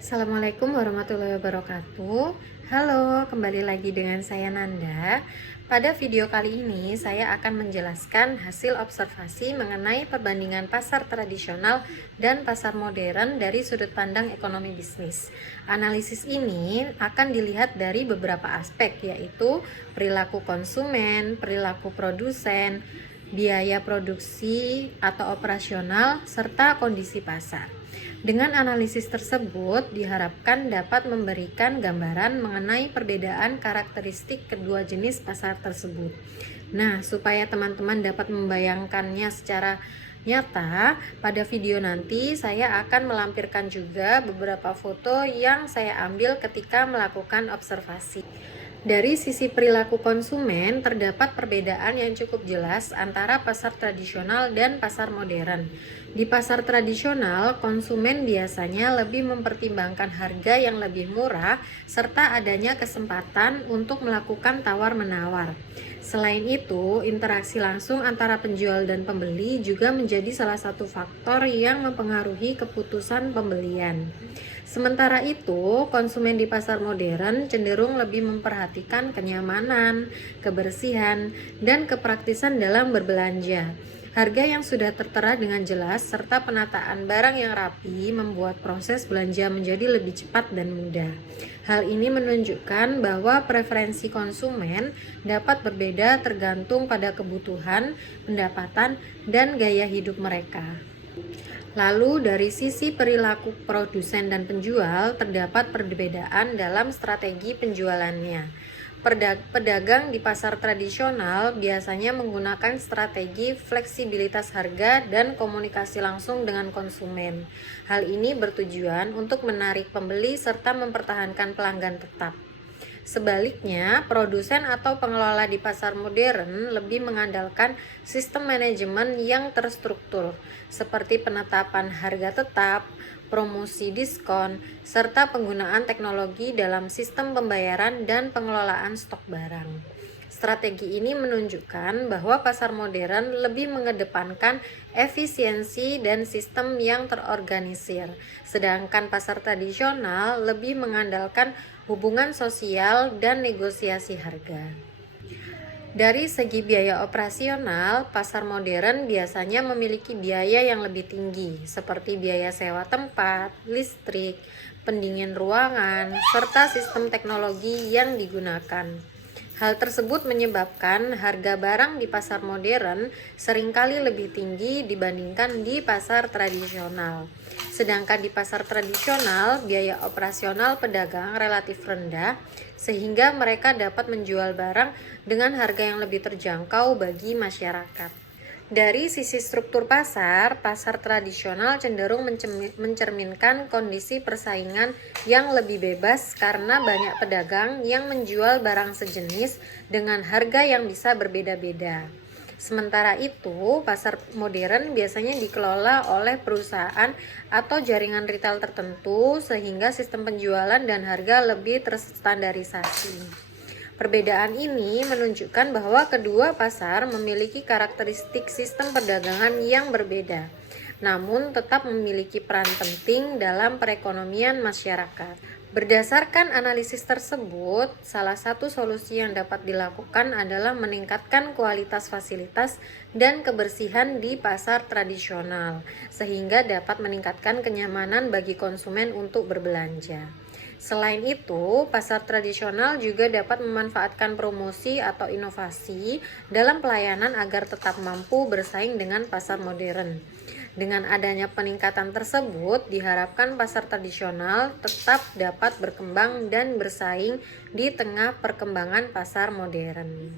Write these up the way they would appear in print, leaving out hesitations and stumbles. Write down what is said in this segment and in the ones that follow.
Assalamualaikum warahmatullahi wabarakatuh. Halo, kembali lagi dengan saya Nanda. Pada video kali ini saya akan menjelaskan hasil observasi mengenai perbandingan pasar tradisional dan pasar modern dari sudut pandang ekonomi bisnis. Analisis ini akan dilihat dari beberapa aspek, yaitu perilaku konsumen, perilaku produsen, biaya produksi atau operasional, serta kondisi pasar. Dengan analisis tersebut, diharapkan dapat memberikan gambaran mengenai perbedaan karakteristik kedua jenis pasar tersebut. Nah, supaya teman-teman dapat membayangkannya secara nyata, pada video nanti saya akan melampirkan juga beberapa foto yang saya ambil ketika melakukan observasi. Dari sisi perilaku konsumen, terdapat perbedaan yang cukup jelas antara pasar tradisional dan pasar modern. Di pasar tradisional, konsumen biasanya lebih mempertimbangkan harga yang lebih murah serta adanya kesempatan untuk melakukan tawar-menawar. Selain itu, interaksi langsung antara penjual dan pembeli juga menjadi salah satu faktor yang mempengaruhi keputusan pembelian. Sementara itu, konsumen di pasar modern cenderung lebih memperhatikan kenyamanan, kebersihan, dan kepraktisan dalam berbelanja. Harga yang sudah tertera dengan jelas serta penataan barang yang rapi membuat proses belanja menjadi lebih cepat dan mudah. Hal ini menunjukkan bahwa preferensi konsumen dapat berbeda tergantung pada kebutuhan, pendapatan, dan gaya hidup mereka. Lalu dari sisi perilaku produsen dan penjual, terdapat perbedaan dalam strategi penjualannya. Pedagang di pasar tradisional biasanya menggunakan strategi fleksibilitas harga dan komunikasi langsung dengan konsumen. Hal ini bertujuan untuk menarik pembeli serta mempertahankan pelanggan tetap. Sebaliknya, produsen atau pengelola di pasar modern lebih mengandalkan sistem manajemen yang terstruktur, seperti penetapan harga tetap, promosi diskon, serta penggunaan teknologi dalam sistem pembayaran dan pengelolaan stok barang. Strategi ini menunjukkan bahwa pasar modern lebih mengedepankan efisiensi dan sistem yang terorganisir, sedangkan pasar tradisional lebih mengandalkan hubungan sosial dan negosiasi harga. Dari segi biaya operasional, pasar modern biasanya memiliki biaya yang lebih tinggi, seperti biaya sewa tempat, listrik, pendingin ruangan, serta sistem teknologi yang digunakan. Hal tersebut menyebabkan harga barang di pasar modern seringkali lebih tinggi dibandingkan di pasar tradisional. Sedangkan di pasar tradisional, biaya operasional pedagang relatif rendah, sehingga mereka dapat menjual barang dengan harga yang lebih terjangkau bagi masyarakat. Dari sisi struktur pasar, pasar tradisional cenderung mencerminkan kondisi persaingan yang lebih bebas karena banyak pedagang yang menjual barang sejenis dengan harga yang bisa berbeda-beda. Sementara itu, pasar modern biasanya dikelola oleh perusahaan atau jaringan retail tertentu sehingga sistem penjualan dan harga lebih terstandarisasi. Perbedaan ini menunjukkan bahwa kedua pasar memiliki karakteristik sistem perdagangan yang berbeda, namun tetap memiliki peran penting dalam perekonomian masyarakat. Berdasarkan analisis tersebut, salah satu solusi yang dapat dilakukan adalah meningkatkan kualitas fasilitas dan kebersihan di pasar tradisional, sehingga dapat meningkatkan kenyamanan bagi konsumen untuk berbelanja. Selain itu, pasar tradisional juga dapat memanfaatkan promosi atau inovasi dalam pelayanan agar tetap mampu bersaing dengan pasar modern. Dengan adanya peningkatan tersebut, diharapkan pasar tradisional tetap dapat berkembang dan bersaing di tengah perkembangan pasar modern.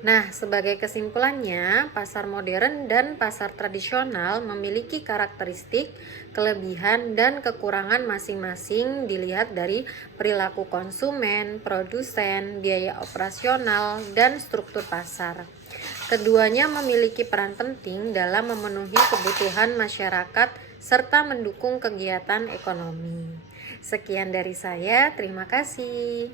Nah, sebagai kesimpulannya, pasar modern dan pasar tradisional memiliki karakteristik, kelebihan, dan kekurangan masing-masing dilihat dari perilaku konsumen, produsen, biaya operasional, dan struktur pasar. Keduanya memiliki peran penting dalam memenuhi kebutuhan masyarakat serta mendukung kegiatan ekonomi. Sekian dari saya, terima kasih.